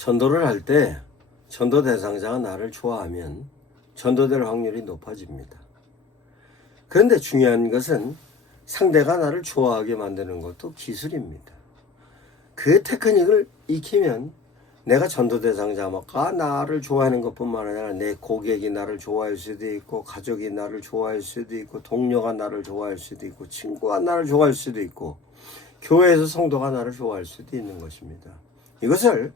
전도를 할 때 전도 대상자가 나를 좋아하면 전도될 확률이 높아집니다. 그런데 중요한 것은 상대가 나를 좋아하게 만드는 것도 기술입니다. 그 테크닉을 익히면 내가 전도 대상자가 나를 좋아하는 것뿐만 아니라 내 고객이 나를 좋아할 수도 있고, 가족이 나를 좋아할 수도 있고, 동료가 나를 좋아할 수도 있고, 친구가 나를 좋아할 수도 있고, 교회에서 성도가 나를 좋아할 수도 있는 것입니다. 이것을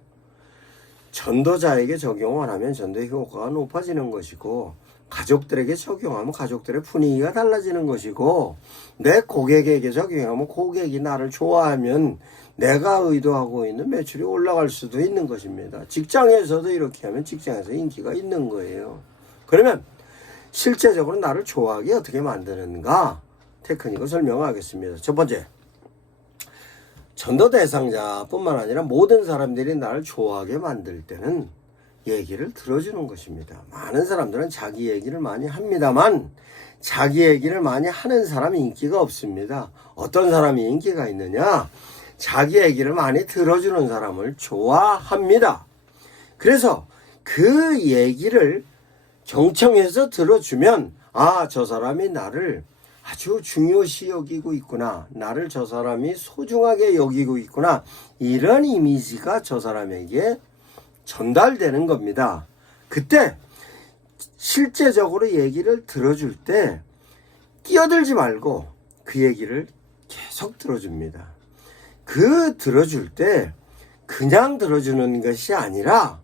전도자에게 적용을 하면 전도의 효과가 높아지는 것이고, 가족들에게 적용하면 가족들의 분위기가 달라지는 것이고, 내 고객에게 적용하면 고객이 나를 좋아하면 내가 의도하고 있는 매출이 올라갈 수도 있는 것입니다. 직장에서도 이렇게 하면 직장에서 인기가 있는 거예요. 그러면 실제적으로 나를 좋아하게 어떻게 만드는가 테크닉을 설명하겠습니다. 첫 번째, 전도 대상자뿐만 아니라 모든 사람들이 나를 좋아하게 만들 때는 얘기를 들어주는 것입니다. 많은 사람들은 자기 얘기를 많이 합니다만 자기 얘기를 많이 하는 사람이 인기가 없습니다. 어떤 사람이 인기가 있느냐? 자기 얘기를 많이 들어주는 사람을 좋아합니다. 그래서 그 얘기를 경청해서 들어주면, 아, 저 사람이 나를 아주 중요시 여기고 있구나, 나를 저 사람이 소중하게 여기고 있구나, 이런 이미지가 저 사람에게 전달되는 겁니다. 그때 실제적으로 얘기를 들어줄 때 끼어들지 말고 그 얘기를 계속 들어줍니다. 그 들어줄 때 그냥 들어주는 것이 아니라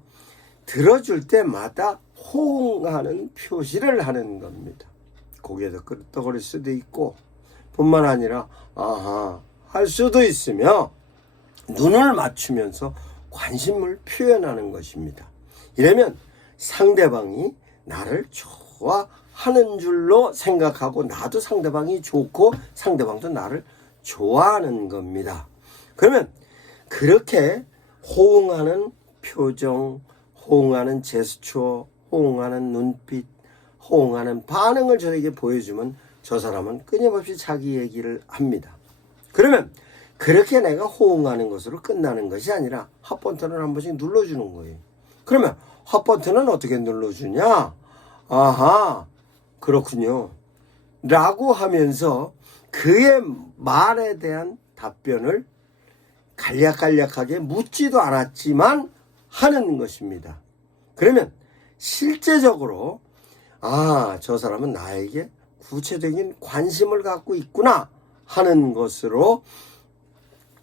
들어줄 때마다 호응하는 표시를 하는 겁니다. 고개도 끄덕거릴 수도 있고, 뿐만 아니라 아하 할 수도 있으며 눈을 맞추면서 관심을 표현하는 것입니다. 이러면 상대방이 나를 좋아하는 줄로 생각하고 나도 상대방이 좋고 상대방도 나를 좋아하는 겁니다. 그러면 그렇게 호응하는 표정, 호응하는 제스처, 호응하는 눈빛, 호응하는 반응을 저에게 보여주면 저 사람은 끊임없이 자기 얘기를 합니다. 그러면 그렇게 내가 호응하는 것으로 끝나는 것이 아니라 핫버튼을 한 번씩 눌러주는 거예요. 그러면 핫버튼은 어떻게 눌러주냐? 아하, 그렇군요 라고 하면서 그의 말에 대한 답변을 간략간략하게 묻지도 않았지만 하는 것입니다. 그러면 실제적으로 아, 저 사람은 나에게 구체적인 관심을 갖고 있구나 하는 것으로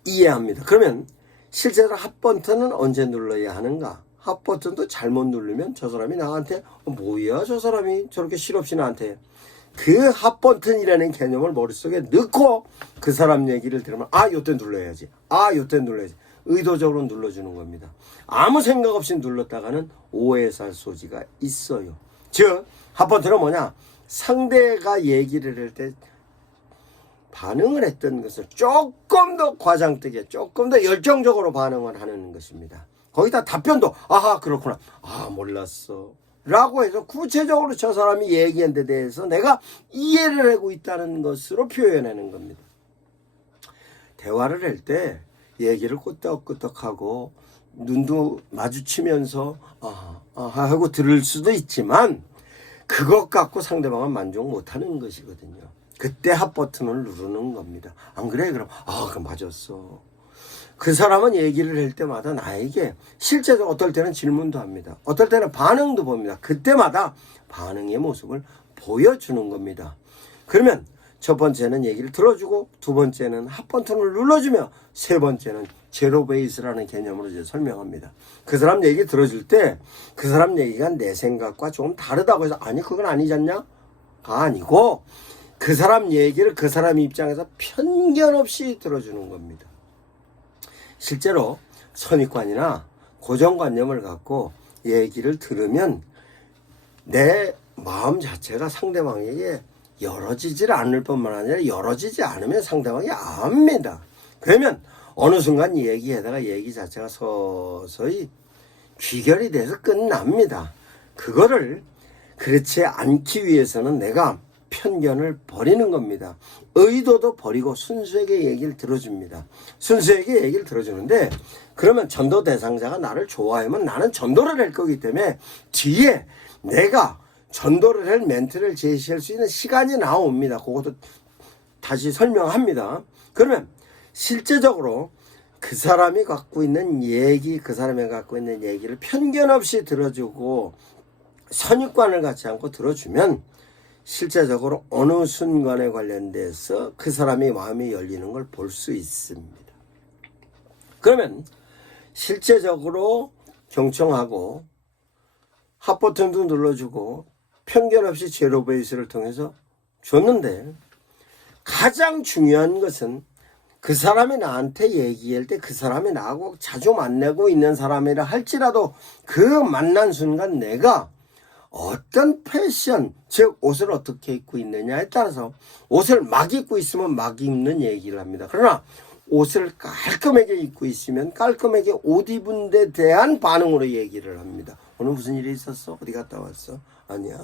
이해합니다. 그러면 실제로 핫버튼은 언제 눌러야 하는가? 핫버튼도 잘못 누르면 저 사람이 나한테 뭐야 저 사람이 저렇게 실없이 나한테, 그 핫버튼이라는 개념을 머릿속에 넣고 그 사람 얘기를 들으면 아, 요때 눌러야지, 아, 요때 눌러야지, 의도적으로 눌러주는 겁니다. 아무 생각 없이 눌렀다가는 오해에 살 소지가 있어요. 즉 핫버튼은 뭐냐? 상대가 얘기를 할 때 반응을 했던 것을 조금 더 과장되게, 조금 더 열정적으로 반응을 하는 것입니다. 거기다 답변도 아하 그렇구나, 아 몰랐어 라고 해서 구체적으로 저 사람이 얘기한 데 대해서 내가 이해를 하고 있다는 것으로 표현하는 겁니다. 대화를 할 때 얘기를 끄떡끄떡하고 눈도 마주치면서 아하 하고 들을 수도 있지만 그것 갖고 상대방은 만족 못하는 것이거든요. 그때 핫버튼을 누르는 겁니다. 안 그래? 그럼 아, 그럼 맞았어. 그 사람은 얘기를 할 때마다 나에게 실제로 어떨 때는 질문도 합니다. 어떨 때는 반응도 봅니다. 그때마다 반응의 모습을 보여주는 겁니다. 그러면 첫 번째는 얘기를 들어주고, 두 번째는 핫버튼을 눌러주며, 세 번째는 제로 베이스라는 개념으로 이제 설명합니다. 그 사람 얘기 들어줄 때 그 사람 얘기가 내 생각과 조금 다르다고 해서 아니 그건 아니지 않냐? 가 아니고 그 사람 얘기를 그 사람 입장에서 편견 없이 들어주는 겁니다. 실제로 선입관이나 고정관념을 갖고 얘기를 들으면 내 마음 자체가 상대방에게 열어지질 않을 뿐만 아니라 열어지지 않으면 상대방이 압니다. 그러면 어느 순간 얘기하다가 얘기 자체가 서서히 귀결이 돼서 끝납니다. 그거를 그렇지 않기 위해서는 내가 편견을 버리는 겁니다. 의도도 버리고 순수하게 얘기를 들어줍니다. 순수하게 얘기를 들어주는데 그러면 전도 대상자가 나를 좋아하면 나는 전도를 할 거기 때문에 뒤에 내가 전도를 할 멘트를 제시할 수 있는 시간이 나옵니다. 그것도 다시 설명합니다. 그러면 실제적으로 그 사람이 갖고 있는 얘기, 그 사람이 갖고 있는 얘기를 편견 없이 들어주고 선입관을 갖지 않고 들어주면 실제적으로 어느 순간에 관련돼서 그 사람이 마음이 열리는 걸 볼 수 있습니다. 그러면 실제적으로 경청하고 핫버튼도 눌러주고 편견 없이 제로 베이스를 통해서 줬는데 가장 중요한 것은 그 사람이 나한테 얘기할 때 그 사람이 나하고 자주 만나고 있는 사람이라 할지라도 그 만난 순간 내가 어떤 패션, 즉 옷을 어떻게 입고 있느냐에 따라서 옷을 막 입고 있으면 막 입는 얘기를 합니다. 그러나 옷을 깔끔하게 입고 있으면 깔끔하게 옷 입은 데 대한 반응으로 얘기를 합니다. 오늘 무슨 일이 있었어? 어디 갔다 왔어? 아니야.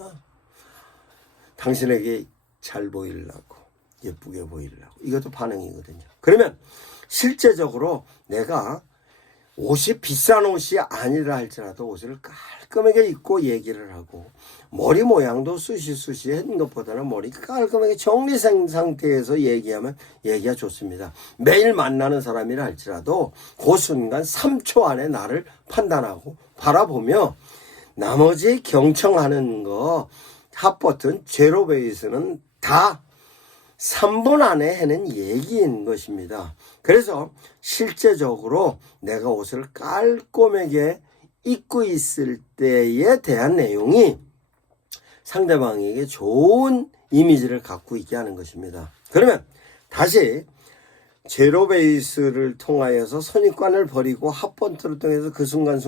당신에게 잘 보이려고, 예쁘게 보이려고. 이것도 반응이거든요. 그러면 실제적으로 내가 옷이 비싼 옷이 아니라 할지라도 옷을 깔끔하게 입고 얘기를 하고 머리 모양도 쑤시한 것보다는 머리 깔끔하게 정리된 상태에서 얘기하면 얘기가 좋습니다. 매일 만나는 사람이라 할지라도 그 순간 3초 안에 나를 판단하고 바라보며 나머지 경청하는 거 핫버튼, 제로 베이스는 다 3분 안에 하는 얘기인 것입니다. 그래서 실제적으로 내가 옷을 깔끔하게 입고 있을 때에 대한 내용이 상대방에게 좋은 이미지를 갖고 있게 하는 것입니다. 그러면 다시 제로 베이스를 통하여서 선입관을 버리고 핫버튼을 통해서 그 순간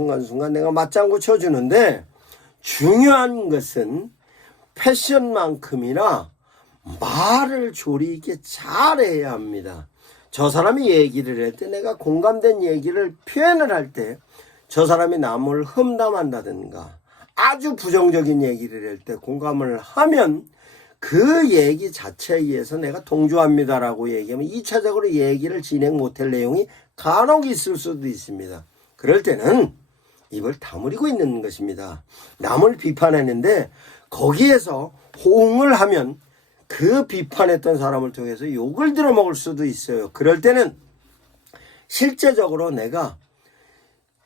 내가 맞장구 쳐주는데 중요한 것은 패션만큼이나 말을 조리 있게 잘해야 합니다. 저 사람이 얘기를 할 때 내가 공감된 얘기를 표현을 할 때 저 사람이 남을 험담한다든가 아주 부정적인 얘기를 할 때 공감을 하면 그 얘기 자체에 의해서 내가 동조합니다라고 얘기하면 2차적으로 얘기를 진행 못할 내용이 간혹 있을 수도 있습니다. 그럴 때는 입을 다물고 있는 것입니다. 남을 비판했는데 거기에서 호응을 하면 그 비판했던 사람을 통해서 욕을 들어먹을 수도 있어요. 그럴 때는 실제적으로 내가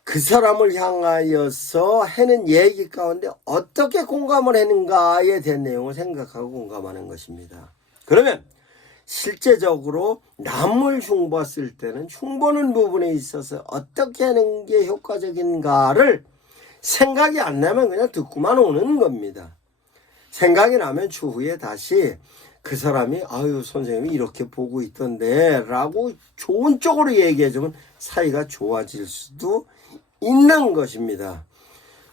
그 사람을 향하여서 하는 얘기 가운데 어떻게 공감을 하는가에 대한 내용을 생각하고 공감하는 것입니다. 그러면 실제적으로 남을 흉봤을 때는 흉보는 부분에 있어서 어떻게 하는 게 효과적인가를 생각이 안 나면 그냥 듣고만 오는 겁니다. 생각이 나면 추후에 다시 그 사람이 아유 선생님이 이렇게 보고 있던데 라고 좋은 쪽으로 얘기해주면 사이가 좋아질 수도 있는 것입니다.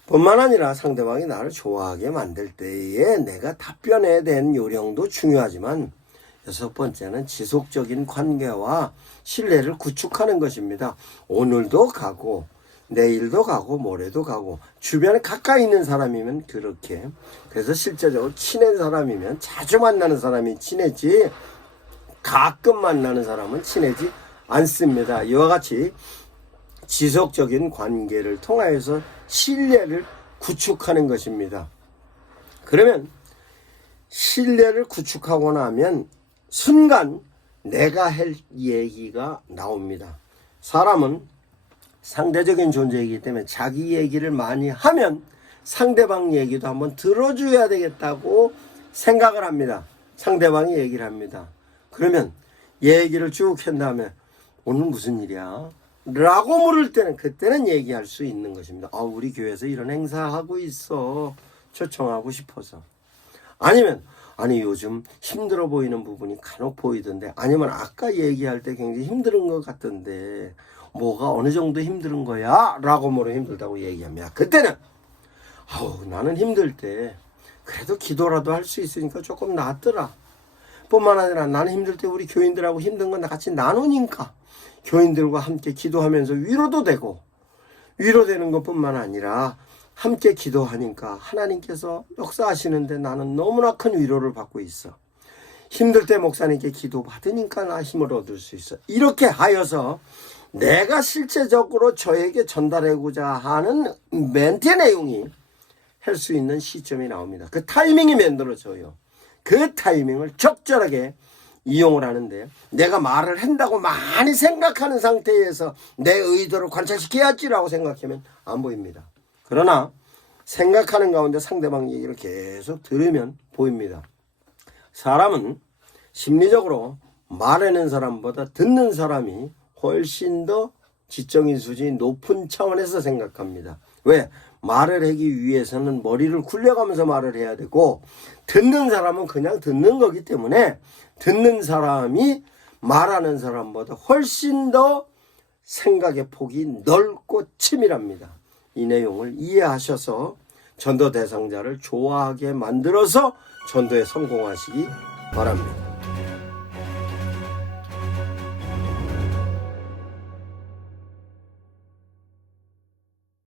뿐만 아니라 상대방이 나를 좋아하게 만들 때에 내가 답변해야 되는 요령도 중요하지만 6번째는 지속적인 관계와 신뢰를 구축하는 것입니다. 오늘도 가고 내일도 가고 모레도 가고 주변에 가까이 있는 사람이면 그렇게 그래서 실제적으로 친한 사람이면 자주 만나는 사람이 친해지 가끔 만나는 사람은 친해지 않습니다. 이와 같이 지속적인 관계를 통하여서 신뢰를 구축하는 것입니다. 그러면 신뢰를 구축하고 나면 순간 내가 할 얘기가 나옵니다. 사람은 상대적인 존재이기 때문에 자기 얘기를 많이 하면 상대방 얘기도 한번 들어줘야 되겠다고 생각을 합니다. 상대방이 얘기를 합니다. 그러면 얘기를 쭉 한 다음에 오늘 무슨 일이야? 라고 물을 때는 그때는 얘기할 수 있는 것입니다. 우리 교회에서 이런 행사하고 있어. 초청하고 싶어서. 아니면 아니 요즘 힘들어 보이는 부분이 간혹 보이던데 아니면 아까 얘기할 때 굉장히 힘든 것 같던데 뭐가 어느 정도 힘든 거야? 라고 뭐로 힘들다고 얘기합니다. 그때는 나는 힘들 때 그래도 기도라도 할 수 있으니까 조금 낫더라. 뿐만 아니라 나는 힘들 때 우리 교인들하고 힘든 건 같이 나누니까 교인들과 함께 기도하면서 위로도 되고 위로되는 것뿐만 아니라 함께 기도하니까 하나님께서 역사하시는데 나는 너무나 큰 위로를 받고 있어. 힘들 때 목사님께 기도받으니까 나 힘을 얻을 수 있어. 이렇게 하여서 내가 실제적으로 저에게 전달하고자 하는 멘트 내용이 할 수 있는 시점이 나옵니다. 그 타이밍이 만들어져요. 그 타이밍을 적절하게 이용을 하는데, 내가 말을 한다고 많이 생각하는 상태에서 내 의도를 관찰시켜야지라고 생각하면 안 보입니다. 그러나 생각하는 가운데 상대방 얘기를 계속 들으면 보입니다. 사람은 심리적으로 말하는 사람보다 듣는 사람이 훨씬 더 지적인 수준이 높은 차원에서 생각합니다. 왜? 말을 하기 위해서는 머리를 굴려가면서 말을 해야 되고, 듣는 사람은 그냥 듣는 거기 때문에 듣는 사람이 말하는 사람보다 훨씬 더 생각의 폭이 넓고 치밀합니다. 이 내용을 이해하셔서 전도 대상자를 좋아하게 만들어서 전도에 성공하시기 바랍니다.